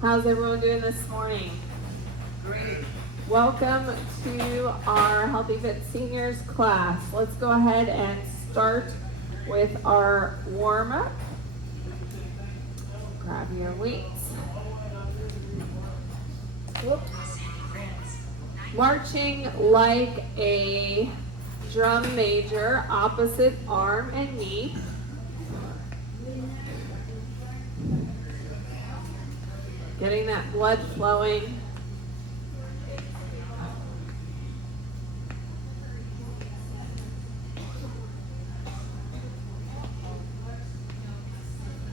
How's everyone doing this morning? Great. Welcome to our Healthy Fit Seniors class. Let's go ahead and start with our warm-up. Grab your weights. Whoops. Marching like a drum major, opposite arm and knee. Getting that blood flowing.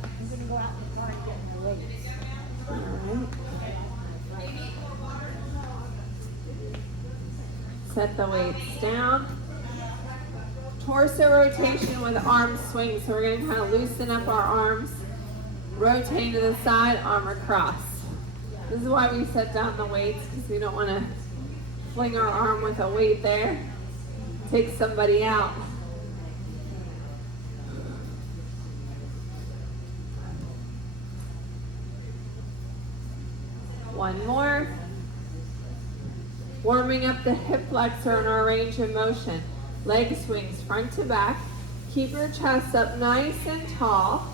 I'm going to go out in the car and get my weights. Set the weights down. Torso rotation with arm swings. So we're going to kind of loosen up our arms. Rotate to the side, arm across. This is why we set down the weights, because we don't want to fling our arm with a weight there. Take somebody out. One more. Warming up the hip flexor in our range of motion. Leg swings front to back. Keep your chest up nice and tall.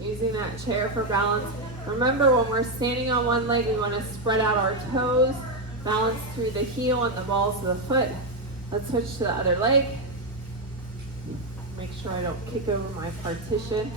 Using that chair for balance. Remember, when we're standing on one leg, we want to spread out our toes, balance through the heel and the balls of the foot. Let's switch to the other leg. Make sure I don't kick over my partition.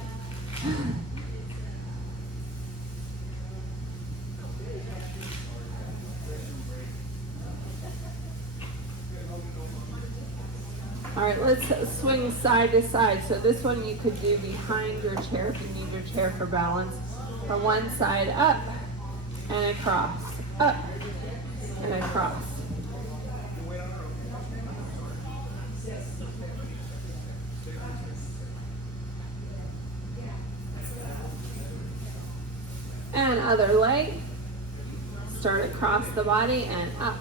All right, let's swing side to side. So this one you could do behind your chair if you need your chair for balance. From one side up and across, up and across. And other leg. Start across the body and up.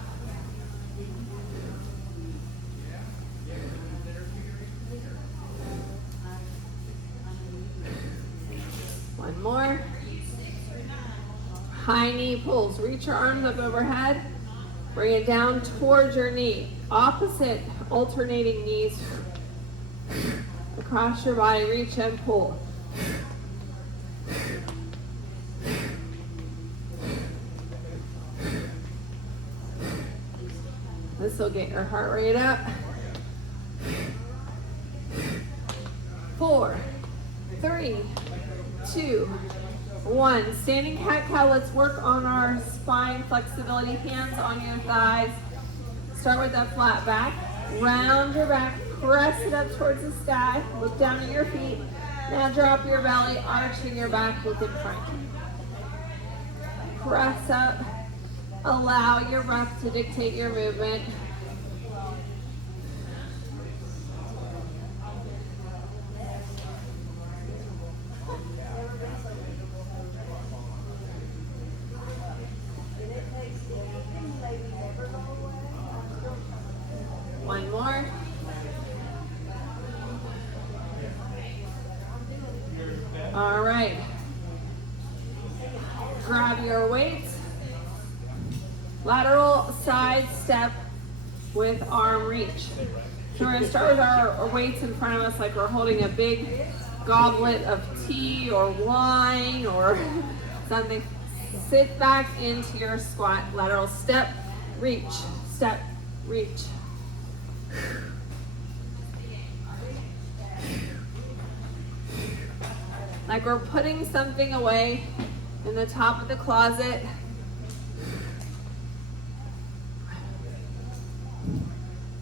One more. High knee pulls. Reach your arms up overhead. Bring it down towards your knee. Opposite alternating knees across your body. Reach and pull. This will get your heart rate up. 4, 3, 2, 1. Standing cat-cow. Let's work on our spine flexibility. Hands on your thighs. Start with that flat back. Round your back. Press it up towards the sky. Look down at your feet. Now drop your belly, arching your back. Look in front. Press up. Allow your breath to dictate your movement. One more. All right. Grab your weights. Lateral side step with arm reach. So we're going to start with our weights in front of us like we're holding a big goblet of tea or wine or something. Sit back into your squat. Lateral step, reach, step, reach. Like we're putting something away in the top of the closet.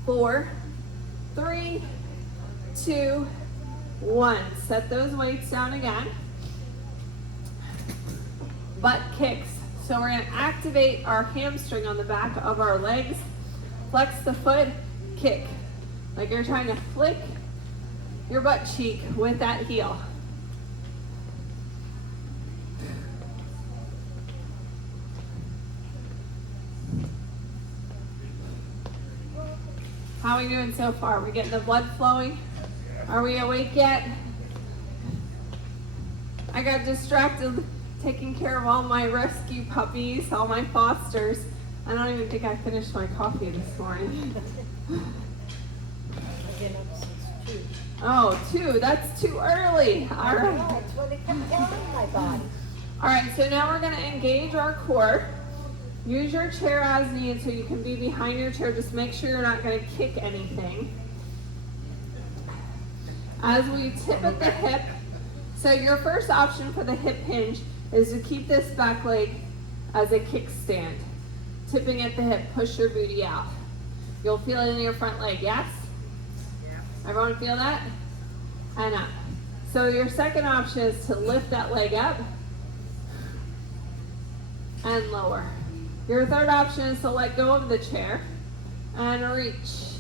Four, 3, 2, 1. Set those weights down again. Butt kicks. So we're going to activate our hamstring on the back of our legs. Flex the foot, kick. Like you're trying to flick your butt cheek with that heel. How are we doing so far? Are we getting the blood flowing? Are we awake yet? I got distracted taking care of all my rescue puppies, all my fosters. I don't even think I finished my coffee this morning. I've been up since 2. Oh, 2, that's too early. All I right. know, it's what it comes down in my body. All right, so now we're gonna engage our core. Use your chair as needed so you can be behind your chair. Just make sure you're not gonna kick anything. As we tip at the hip, so your first option for the hip hinge is to keep this back leg as a kickstand. Tipping at the hip, push your booty out. You'll feel it in your front leg, yes? Everyone feel that? And up. So your second option is to lift that leg up and lower. Your third option is to let go of the chair and reach.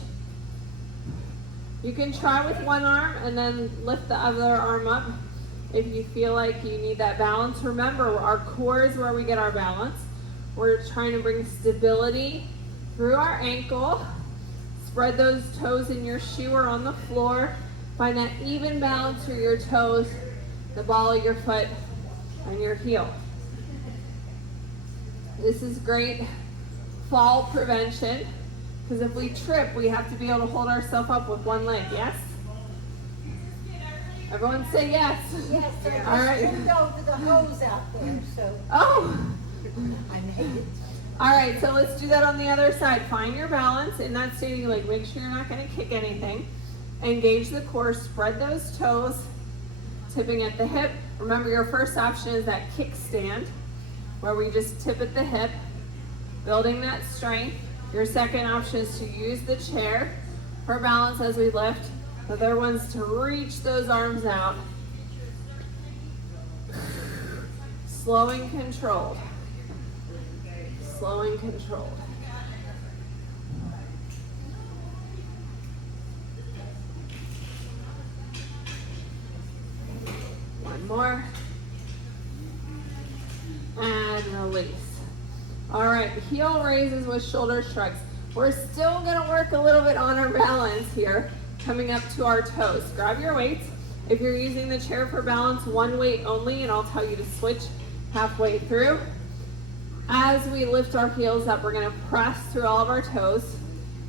You can try with one arm and then lift the other arm up if you feel like you need that balance. Remember, our core is where we get our balance. We're trying to bring stability through our ankle. Spread those toes in your shoe or on the floor. Find that even balance through your toes, the ball of your foot, and your heel. This is great fall prevention, because if we trip, we have to be able to hold ourselves up with one leg, yes? Everyone say yes. Yes, sir. All right. I tripped over the hose out there, so Oh! I made it. All right, so let's do that on the other side. Find your balance in that standing leg. Make sure you're not going to kick anything. Engage the core. Spread those toes. Tipping at the hip. Remember, your first option is that kickstand, where we just tip at the hip, building that strength. Your second option is to use the chair for balance as we lift. The third one's to reach those arms out. Slow and controlled. Slow and controlled. One more. And release. All right, heel raises with shoulder shrugs. We're still gonna work a little bit on our balance here, coming up to our toes. Grab your weights. If you're using the chair for balance, one weight only, and I'll tell you to switch halfway through. As we lift our heels up, we're gonna press through all of our toes.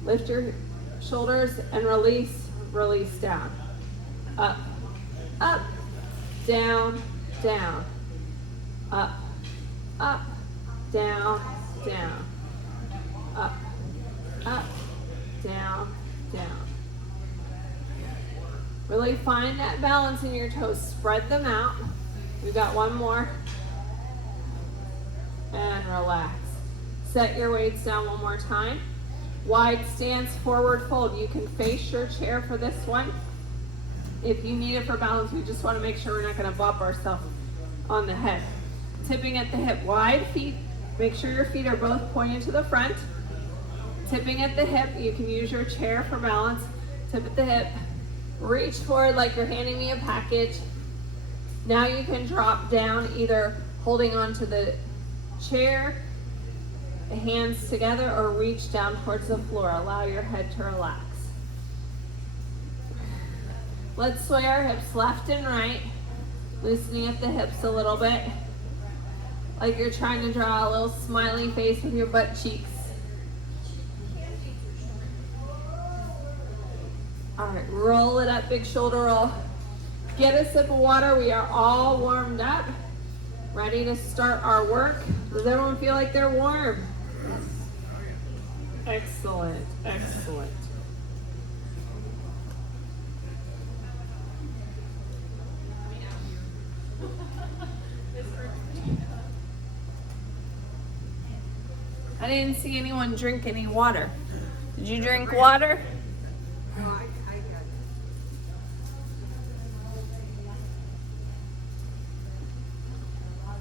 Lift your shoulders and release, release down. Up, up, down, down. Up, up, down, down. Up, up, down, down. Really find that balance in your toes. Spread them out. We've got one more. And relax. Set your weights down one more time. Wide stance, forward fold. You can face your chair for this one. If you need it for balance, we just want to make sure we're not going to bop ourselves on the head. Tipping at the hip, wide feet. Make sure your feet are both pointed to the front. Tipping at the hip, you can use your chair for balance. Tip at the hip. Reach forward like you're handing me a package. Now you can drop down, either holding onto the chair, hands together, or reach down towards the floor. Allow your head to relax. Let's sway our hips left and right, loosening at the hips a little bit, like you're trying to draw a little smiley face with your butt cheeks. All right, roll it up, big shoulder roll. Get a sip of water. We are all warmed up, ready to start our work. Does everyone feel like they're warm? Excellent, excellent. I didn't see anyone drink any water. Did you drink water? No, I got it.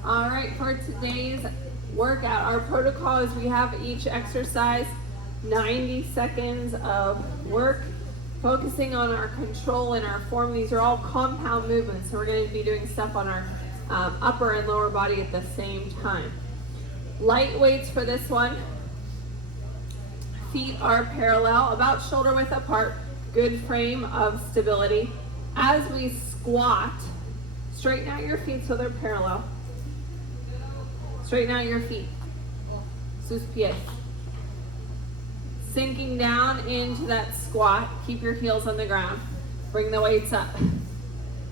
All right, for today's workout, our protocol is we have each exercise 90 seconds of work, focusing on our control and our form. These are all compound movements, so we're going to be doing stuff on our upper and lower body at the same time. Light weights for this one. Feet are parallel, about shoulder width apart. Good frame of stability. As we squat, Straighten out your feet so they're parallel. Straighten out your feet. Sus pies. Sinking down into that squat. Keep your heels on the ground. Bring the weights up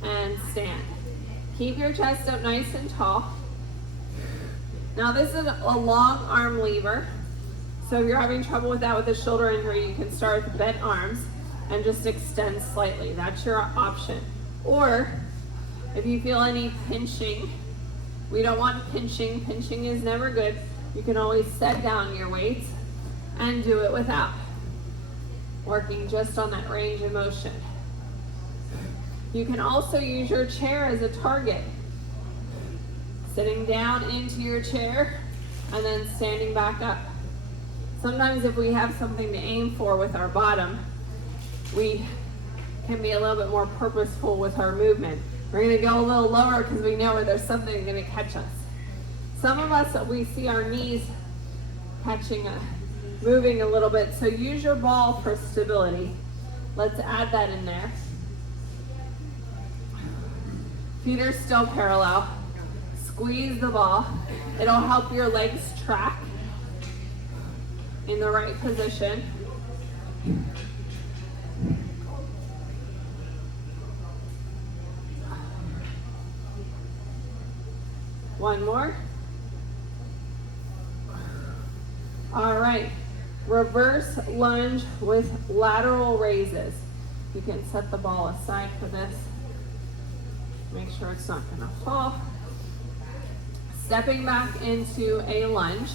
and stand. Keep your chest up nice and tall. Now this is a long arm lever. So if you're having trouble with that with a shoulder injury, you can start with bent arms and just extend slightly. That's your option. Or if you feel any pinching, we don't want pinching. Pinching is never good. You can always set down your weights and do it without. Working just on that range of motion. You can also use your chair as a target. Sitting down into your chair and then standing back up. Sometimes if we have something to aim for with our bottom, we can be a little bit more purposeful with our movement. We're gonna go a little lower because we know where there's something gonna catch us. Some of us, we see our knees catching, moving a little bit, so use your ball for stability. Let's add that in there. Feet are still parallel. Squeeze the ball. It'll help your legs track in the right position. One more. All right. Reverse lunge with lateral raises. You can set the ball aside for this. Make sure it's not going to fall. Stepping back into a lunge.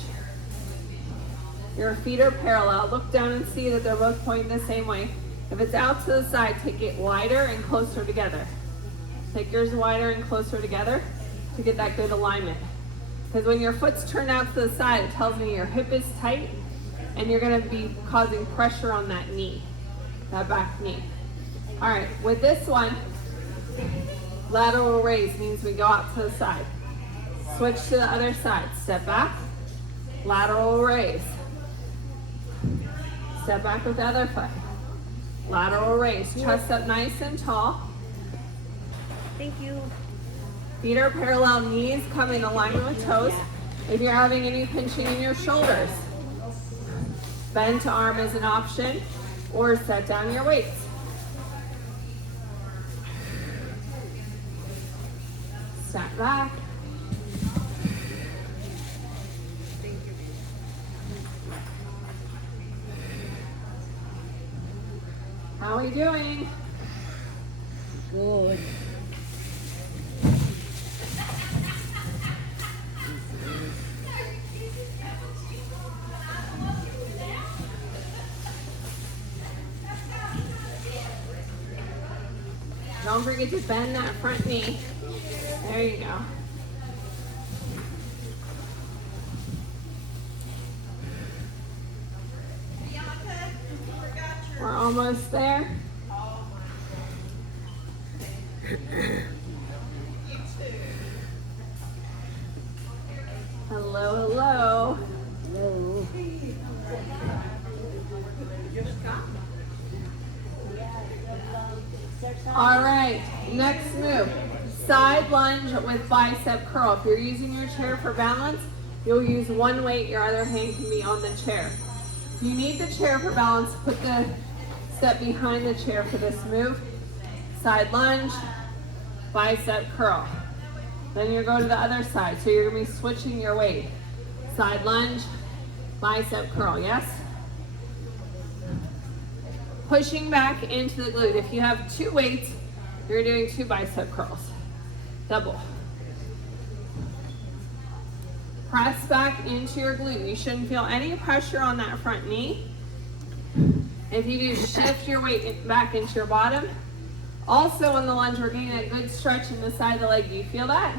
Your feet are parallel. Look down and see that they're both pointing the same way. If it's out to the side, take it wider and closer together. Take yours wider and closer together to get that good alignment. Because when your foot's turned out to the side, it tells me your hip is tight and you're going to be causing pressure on that knee, that back knee. All right, with this one, lateral raise means we go out to the side. Switch to the other side. Step back, lateral raise. Step back with the other foot. Lateral raise. Chest up nice and tall. Thank you. Feet are parallel, knees come in alignment with toes. If you're having any pinching in your shoulders, bent arm is an option, or set down your weights. Step back. How are we doing? Good. Don't forget to bend that front knee. There you go. We're almost there. Hello, hello. Hello. All right, next move. Side lunge with bicep curl. If you're using your chair for balance, you'll use one weight, your other hand can be on the chair. If you need the chair for balance, put the step behind the chair for this move. Side lunge, bicep curl. Then you go to the other side, so you're gonna be switching your weight. Side lunge, bicep curl, yes? Pushing back into the glute. If you have two weights, you're doing 2 bicep curls. Double. Press back into your glute. You shouldn't feel any pressure on that front knee. If you do, shift your weight back into your bottom. Also on the lunge, we're getting a good stretch in the side of the leg. Do you feel that?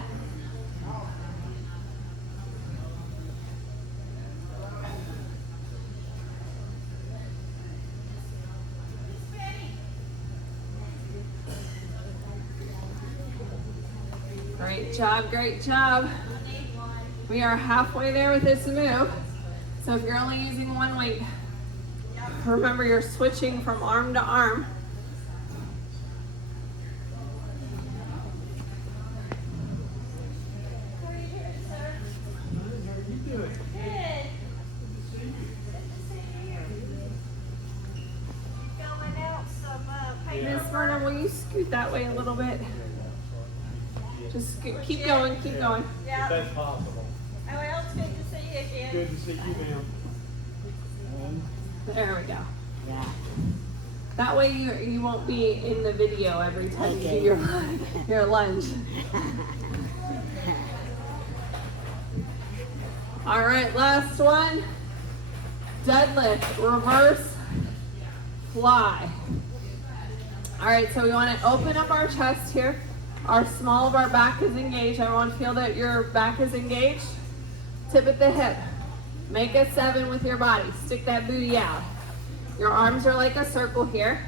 Great job, great job. We are halfway there with this move. So if you're only using one weight, remember you're switching from arm to arm. feet that way a little bit. Just keep going, keep going. Yeah. If that's possible. Oh, well, it's good to see you again. Good to see you, ma'am. There we go. Yeah. That way you won't be in the video every time you do Okay. your lunge. All right, last one. Deadlift, reverse fly. All right, so we want to open up our chest here. Our small of our back is engaged. Everyone feel that your back is engaged? Tip at the hip. Make a 7 with your body. Stick that booty out. Your arms are like a circle here.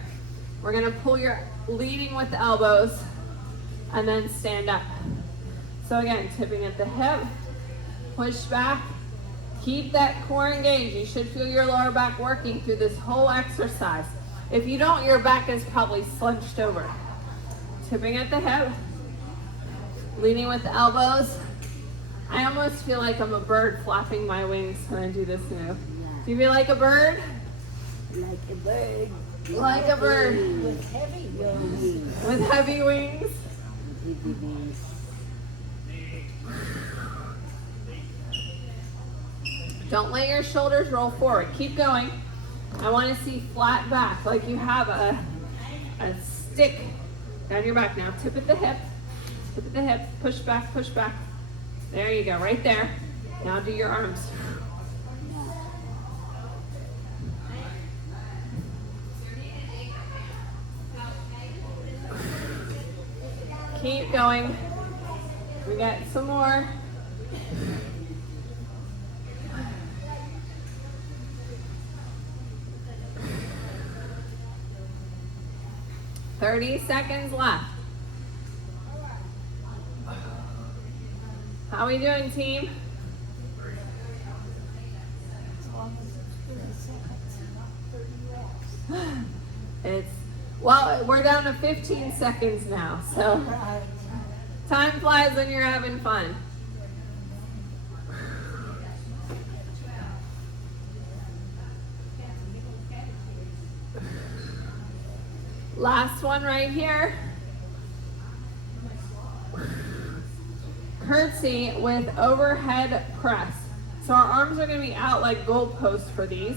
We're gonna pull your leading with the elbows and then stand up. So again, tipping at the hip, push back, keep that core engaged. You should feel your lower back working through this whole exercise. If you don't, your back is probably slunched over. Tipping at the hip, leading with the elbows. I almost feel like I'm a bird flapping my wings when I do this move. Do you feel like a bird? Like a bird. Like a bird. With heavy wings. With heavy wings. Heavy wings. Don't let your shoulders roll forward. Keep going. I want to see flat back, like you have a stick down your back now. Tip at the hip. Tip at the hip. Push back, push back. There you go, right there. Now do your arms. Keep going. We got some more. "30 seconds left. How are we doing, team? Well, we're down to 15 seconds now, so time flies when you're having fun. Last one right here. Curtsy with overhead press. So our arms are going to be out like goalposts for these.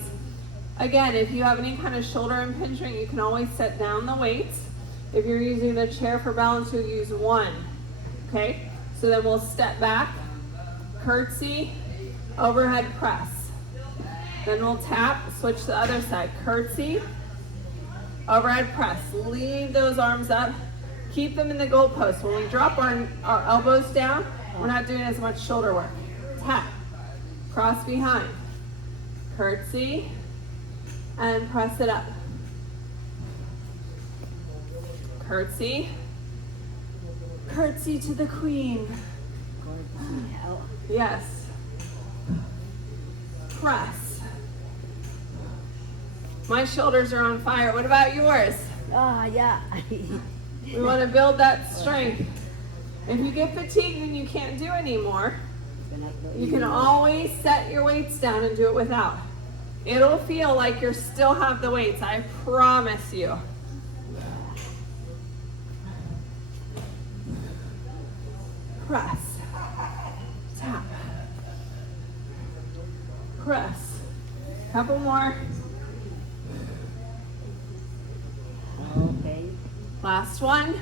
Again, if you have any kind of shoulder impingement, you can always set down the weights. If you're using the chair for balance, you'll use one. Okay? So then we'll step back, curtsy, overhead press. Then we'll tap, switch to the other side. Curtsy, overhead press. Leave those arms up. Keep them in the goalpost. When we drop our elbows down, we're not doing as much shoulder work. Tap, cross behind, curtsy, and press it up. Curtsy, curtsy to the queen. Yes. Press. My shoulders are on fire. What about yours? Ah, yeah. We want to build that strength. If you get fatigued and you can't do anymore, you can always set your weights down and do it without. It'll feel like you still have the weights, I promise you. Press. Tap. Press. Couple more. Okay. Last one.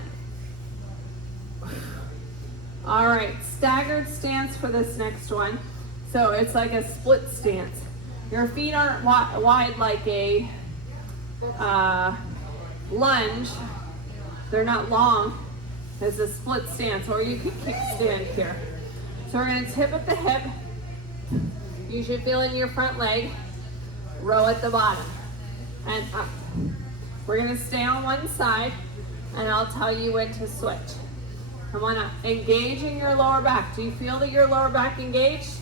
All right, staggered stance for this next one. So it's like a split stance. Your feet aren't wide like a lunge. They're not long. It's a split stance, or you could kickstand here. So we're gonna tip at the hip. You should feel in your front leg. Row at the bottom and up. We're gonna stay on one side, and I'll tell you when to switch. Come on up. Engaging your lower back. Do you feel that your lower back engaged?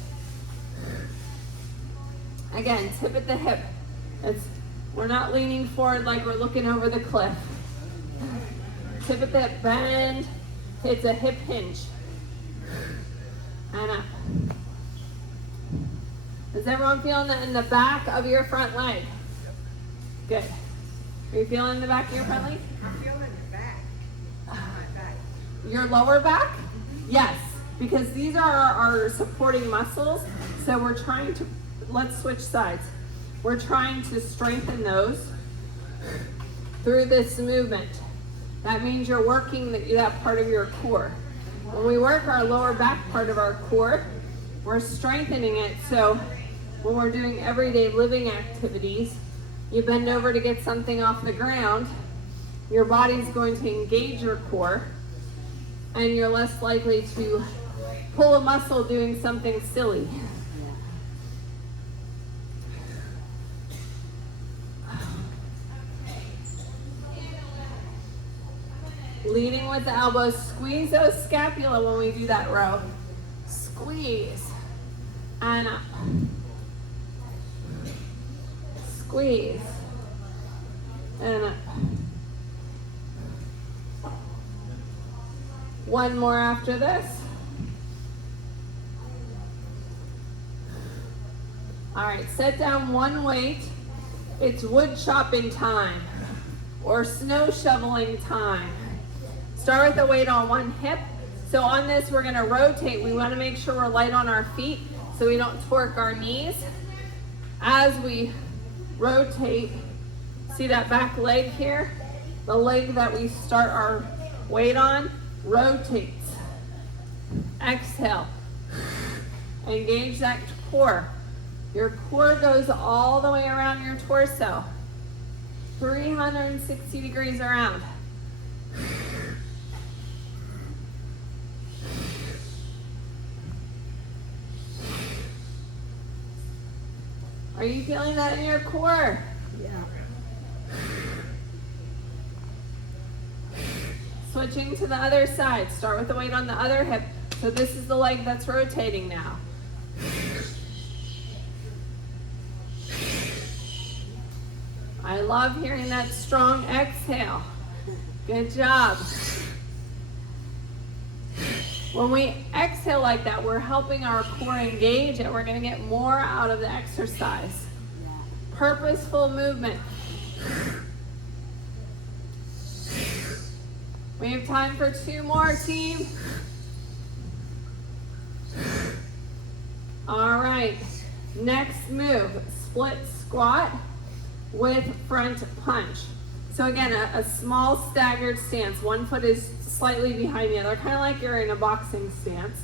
Again, tip at the hip. We're not leaning forward like we're looking over the cliff. Tip at the hip, bend. It's a hip hinge. And up. Is everyone feeling that in the back of your front leg? Good. Are you feeling the back of your front leg? I'm feeling the back. your lower back? Yes, because these are our supporting muscles. So we're trying to, let's switch sides. We're trying to strengthen those through this movement. That means you're working that part of your core. When we work our lower back part of our core, we're strengthening it. So when we're doing everyday living activities, you bend over to get something off the ground, your body's going to engage your core, and you're less likely to pull a muscle doing something silly. Leading with the elbows, squeeze those scapula when we do that row. Squeeze and up. Squeeze and up. One more after this. All right, set down one weight. It's wood chopping time or snow shoveling time. Start with the weight on one hip. So on this, we're gonna rotate. We wanna make sure we're light on our feet so we don't torque our knees. As we rotate, see that back leg here? The leg that we start our weight on rotates. Exhale. Engage that core. Your core goes all the way around your torso. 360 degrees around. Are you feeling that in your core? Yeah. Switching to the other side. Start with the weight on the other hip. So this is the leg that's rotating now. I love hearing that strong exhale. Good job. When we exhale like that, we're helping our core engage and we're going to get more out of the exercise. Yeah. Purposeful movement. We have time for two more, team. All right, next move, split squat with front punch. So again, a small staggered stance. One foot is slightly behind the other, kind of like you're in a boxing stance.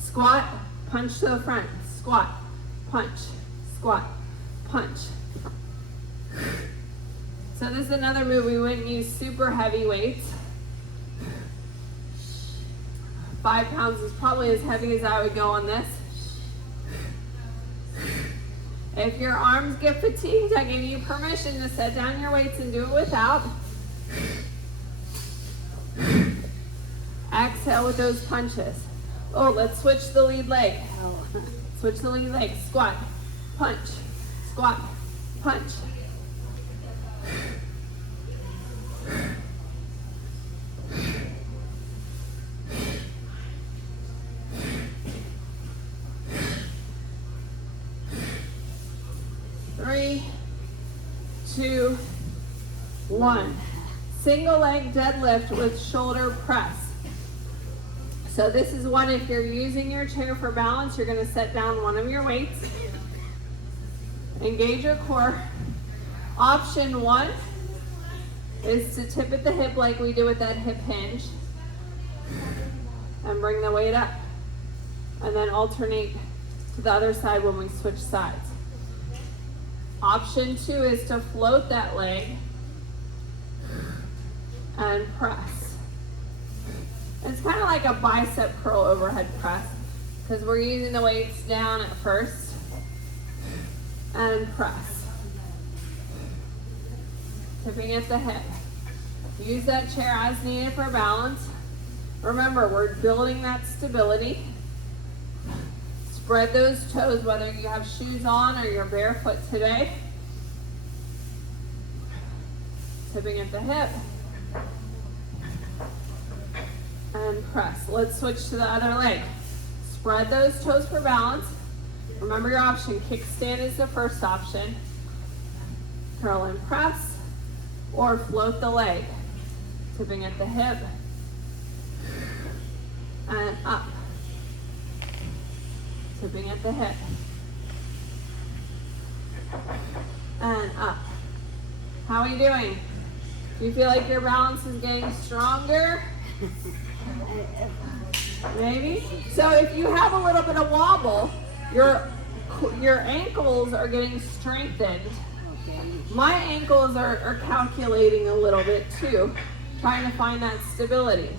Squat, punch to the front, squat, punch, squat, punch. So this is another move we wouldn't use super heavy weights. 5 pounds is probably as heavy as I would go on this. If your arms get fatigued, I give you permission to set down your weights and do it without. Exhale with those punches. Oh, let's switch the lead leg. Oh. Switch the lead leg. Squat, punch, squat, punch. Three, 2, 1. Single leg deadlift with shoulder press. So this is one, if you're using your chair for balance, you're going to set down one of your weights. Engage your core. Option 1 is to tip at the hip like we did with that hip hinge. And bring the weight up. And then alternate to the other side when we switch sides. Option 2 is to float that leg and press. It's kind of like a bicep curl overhead press because we're using the weights down at first and press. Tipping at the hip. Use that chair as needed for balance. Remember, we're building that stability. Spread those toes, whether you have shoes on or you're barefoot today. Tipping at the hip. And press. Let's switch to the other leg. Spread those toes for balance. Remember your option. Kickstand is the first option. Curl and press. Or float the leg. Tipping at the hip. and up. Tipping at the hip. And up. How are you doing? Do you feel like your balance is getting stronger? Maybe. So if you have a little bit of wobble, your ankles are getting strengthened. Okay. My ankles are calculating a little bit too, trying to find that stability.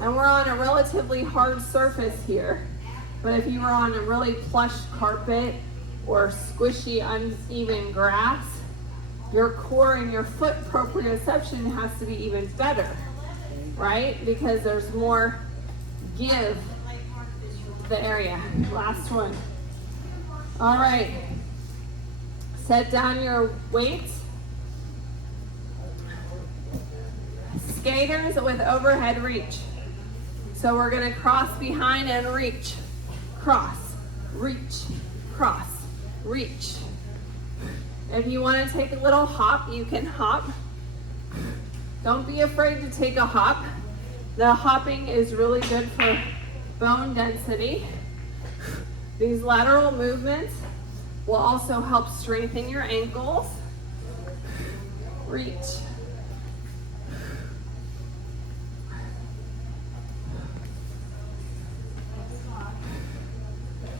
And we're on a relatively hard surface here, but if you were on a really plush carpet or squishy, uneven grass, your core and your foot proprioception has to be even better, right? Because there's more give to the area. Last one. All right. Set down your weights. Skaters with overhead reach. So we're going to cross behind and reach. Cross, reach, cross, reach. If you want to take a little hop, you can hop. Don't be afraid to take a hop. The hopping is really good for bone density. These lateral movements will also help strengthen your ankles. Reach.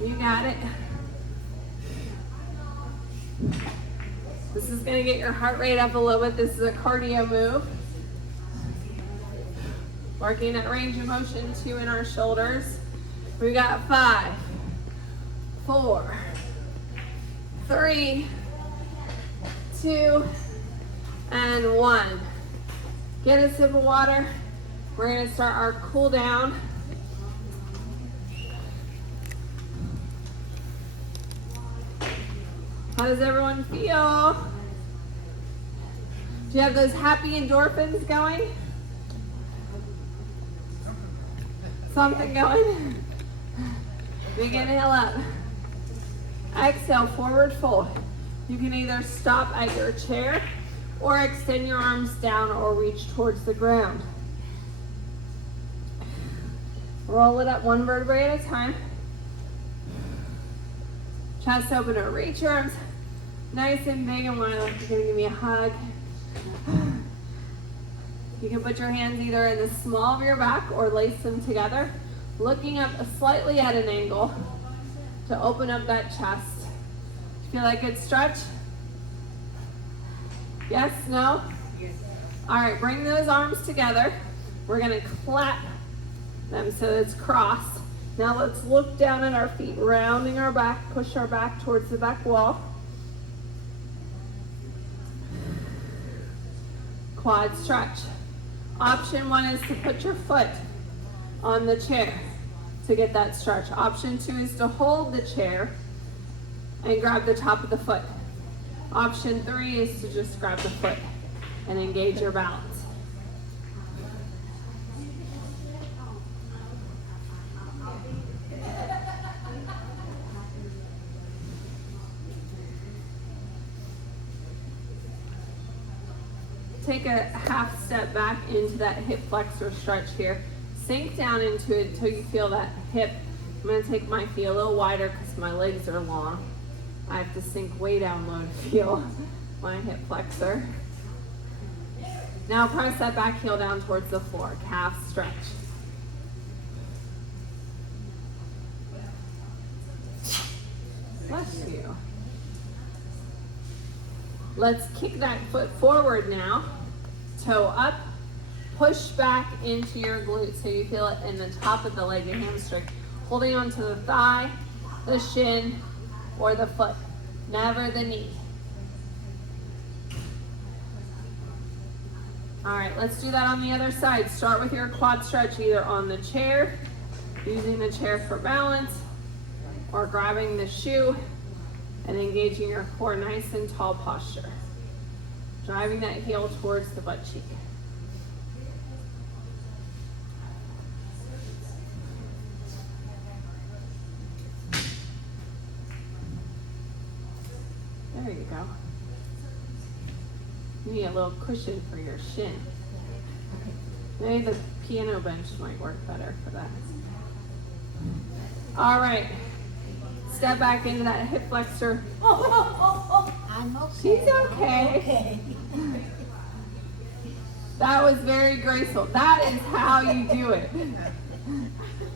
You got it. This is going to get your heart rate up a little bit. This is a cardio move. Working at range of motion 2 in our shoulders. We got 5, 4, 3, 2, and 1. Get a sip of water. We're going to start our cool down. How does everyone feel? Do you have those happy endorphins going? Something going? Big inhale up. Exhale, forward fold. You can either stop at your chair or extend your arms down or reach towards the ground. Roll it up one vertebrae at a time. Chest opener, reach your arms nice and big and wide. You're gonna give me a hug. You can put your hands either in the small of your back or lace them together, looking up slightly at an angle to open up that chest. Feel like good stretch? Yes, no? Yes. All right, bring those arms together. We're gonna clap them so it's crossed. Now let's look down at our feet, rounding our back, push our back towards the back wall. Quad stretch. Option 1 is to put your foot on the chair to get that stretch. Option 2 is to hold the chair and grab the top of the foot. Option 3 is to just grab the foot and engage your balance. Take a half step back into that hip flexor stretch here. Sink down into it until you feel that hip. I'm going to take my feet a little wider because my legs are long. I have to sink way down low to feel my hip flexor. Now press that back heel down towards the floor. Calf stretch. Bless you. Let's kick that foot forward now. Toe up. Push back into your glute so you feel it in the top of the leg, your hamstring. Holding onto the thigh, the shin, or the foot. Never the knee. All right, let's do that on the other side. Start with your quad stretch either on the chair, using the chair for balance, or grabbing the shoe and engaging your core nice and tall posture. Driving that heel towards the butt cheek. There you go. You need a little cushion for your shin. Maybe the piano bench might work better for that. All right. Step back into that hip flexor. I'm okay. She's okay. That was very graceful. That is how you do it.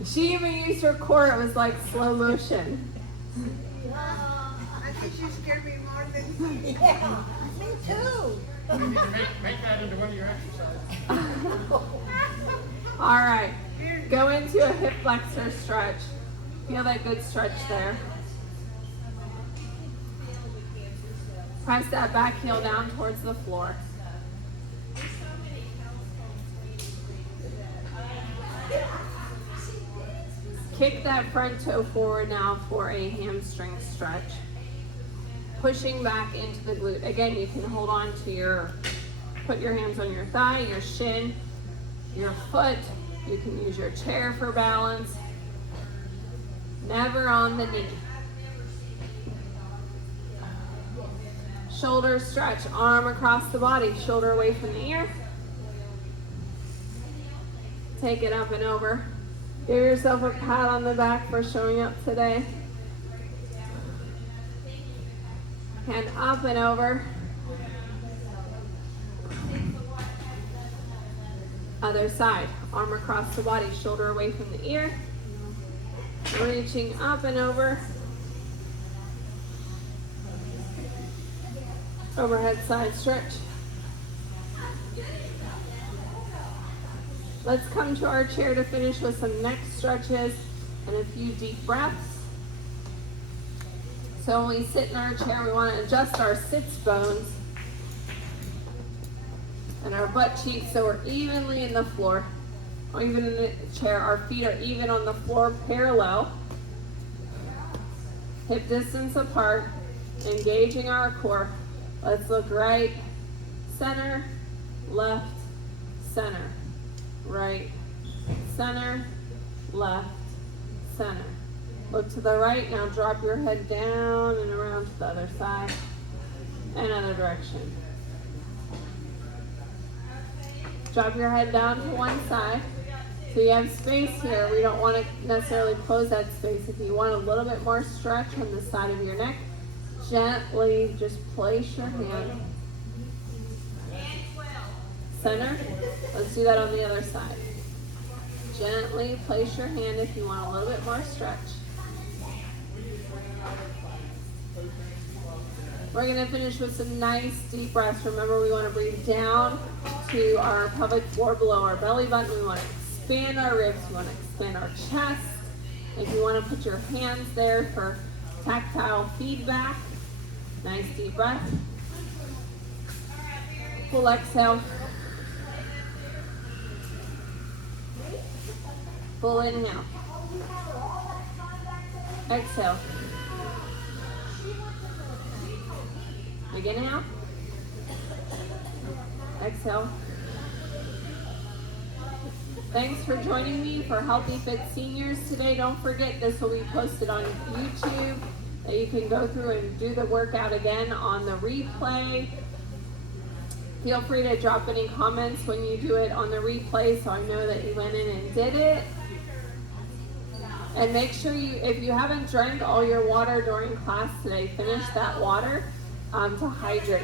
She even used her core. It was like slow motion. I think she scared me more than Yeah, me too. You need to make that into one of your exercises. All right. Go into a hip flexor stretch. Feel that good stretch there. Press that back heel down towards the floor. Kick that front toe forward now for a hamstring stretch. Pushing back into the glute. Again, you can hold on to put your hands on your thigh, your shin, your foot. You can use your chair for balance. Never on the knee. Shoulder stretch, arm across the body, shoulder away from the ear. Take it up and over. Give yourself a pat on the back for showing up today. Hand up and over. Other side, arm across the body, shoulder away from the ear. Reaching up and over. Overhead side stretch. Let's come to our chair to finish with some neck stretches and a few deep breaths. So when we sit in our chair, we want to adjust our sits bones and our butt cheeks so we're evenly in the floor. Or even in the chair, our feet are even on the floor, parallel. Hip distance apart, engaging our core. Let's look right, center, left, center. Right, center, left, center. Look to the right, now drop your head down and around to the other side and other direction. Drop your head down to one side. So you have space here. We don't want to necessarily close that space. If you want a little bit more stretch on the side of your neck, gently just place your hand. Center. Let's do that on the other side. Gently place your hand if you want a little bit more stretch. We're going to finish with some nice deep breaths. Remember, we want to breathe down to our pelvic floor below our belly button. We want to expand our ribs. We want to expand our chest. If you want to put your hands there for tactile feedback. Nice deep breath. Full exhale. Full inhale. Exhale. Big inhale. Exhale. Thanks for joining me for Healthy Fit Seniors today. Don't forget, this will be posted on YouTube. That you can go through and do the workout again on the replay. Feel free to drop any comments when you do it on the replay so I know that you went in and did it. And make sure if you haven't drank all your water during class today, finish that water to hydrate.